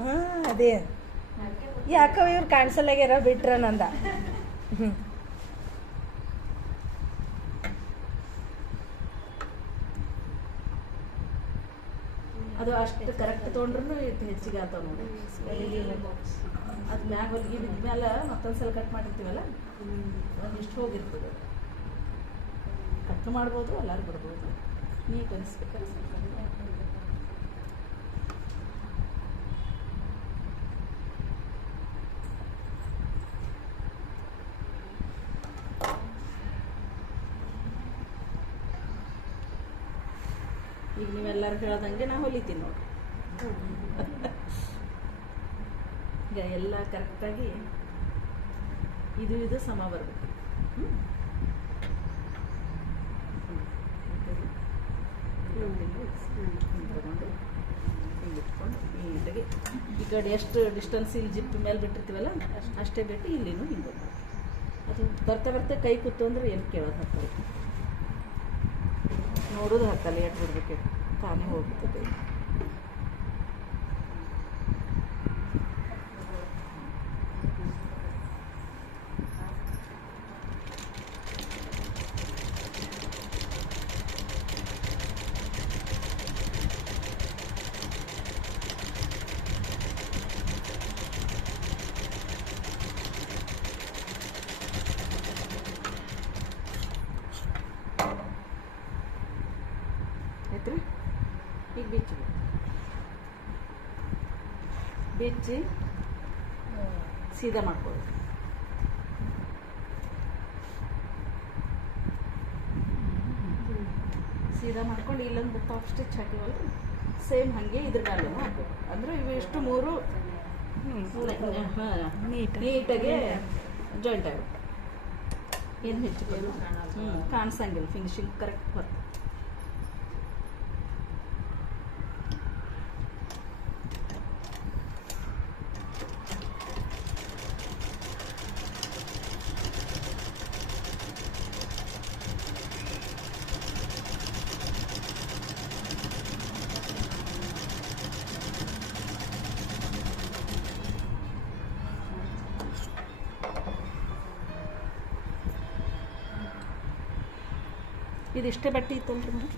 ಹಾಂ ಅದೇ ಯಾಕವ ಇವ್ರು ಕಾಣಿಸಲ್ಲಾಗ್ಯಾರ ಬಿಟ್ರ ನಂದ. ಅದು ಅಷ್ಟು ಕರೆಕ್ಟ್ ತೊಗೊಂಡ್ರು ಹೆಚ್ಚಿಗೆ ಆತಾವ ನೋಡಿ. ಅದು ಮ್ಯಾಗ ಹೊಲಿಗೆ ಬಿದ್ಮೇಲೆ ಮತ್ತೊಂದ್ಸಲ ಕಟ್ ಮಾಡಿರ್ತೀವಲ್ಲ ಒಂದಿಷ್ಟು ಹೋಗಿರ್ತದೆ. ಕಟ್ ಮಾಡ್ಬೋದು, ಎಲ್ಲರೂ ಬಿಡ್ಬೋದು. ನೀಟ್ ಅನಿಸ್ಬೇಕಾದ್ರೆ ಈಗ ನೀವೆಲ್ಲರೂ ಹೇಳೋದಂಗೆ ನಾ ಹೊಲಿತೀನಿ ನೋಡಿ. ಈಗ ಎಲ್ಲ ಕರೆಕ್ಟಾಗಿ ಇದು ಸಮ ಬರಬೇಕು. ತಗೊಂಡು ಹಿಂಗೆ ಇಟ್ಕೊಂಡು ನೀಟಾಗಿ ಈ ಕಡೆ ಎಷ್ಟು ಡಿಸ್ಟೆನ್ಸ್ ಇಲ್ಲಿ ಜಿಪ್ ಮೇಲೆ ಬಿಟ್ಟಿರ್ತೀವಲ್ಲ ಅಷ್ಟೇ ಬಿಟ್ಟು ಇಲ್ಲಿನೂ ಹಿಂಗೆ ಅದು ಬರ್ತಾ ಬರ್ತಾ ಕೈ ಕೂತು ಅಂದ್ರೆ ಏನು ಕೇಳೋದು ಹಾಕೋದು, ನೋಡೋದು ಹಾಕಲ್ಲ, ಎಷ್ಟು ಬಿಡ್ಬೇಕು ತಾನೇ ಹೋಗ್ತದೆ. ಆಯ್ತು, ಈಗ ಬಿಚ್ಚಿ ಸೀದಾ ಮಾಡ್ಕೊಳ್ಳಿ. ಸೀದಾ ಮಾಡ್ಕೊಂಡು ಇಲ್ಲೊಂದು ಟಾಪ್ ಸ್ಟಿಚ್ ಹಾಕಿವಲ್ಲ ಸೇಮ್ ಹಾಗೆ ಇದ್ರ ಮೇಲೆ ಹಾಕಬೇಕು. ಅಂದರೆ ಇವು ಎಷ್ಟು ಮೂರು ನೀಟಾಗಿ ಜಾಯಿಂಟ್ ಆಗುತ್ತೆ. ಏನು ಹೆಚ್ಚು ಕಾಣಿಸಂಗಿಲ್ಲ, ಫಿನಿಶಿಂಗ್ ಕರೆಕ್ಟ್ ಬರ್ತದೆ. ಇದಿಷ್ಟೇ ಬಟ್ಟೆ ಇತ್ತಲ್ರಿ ಮೇಡಮ್.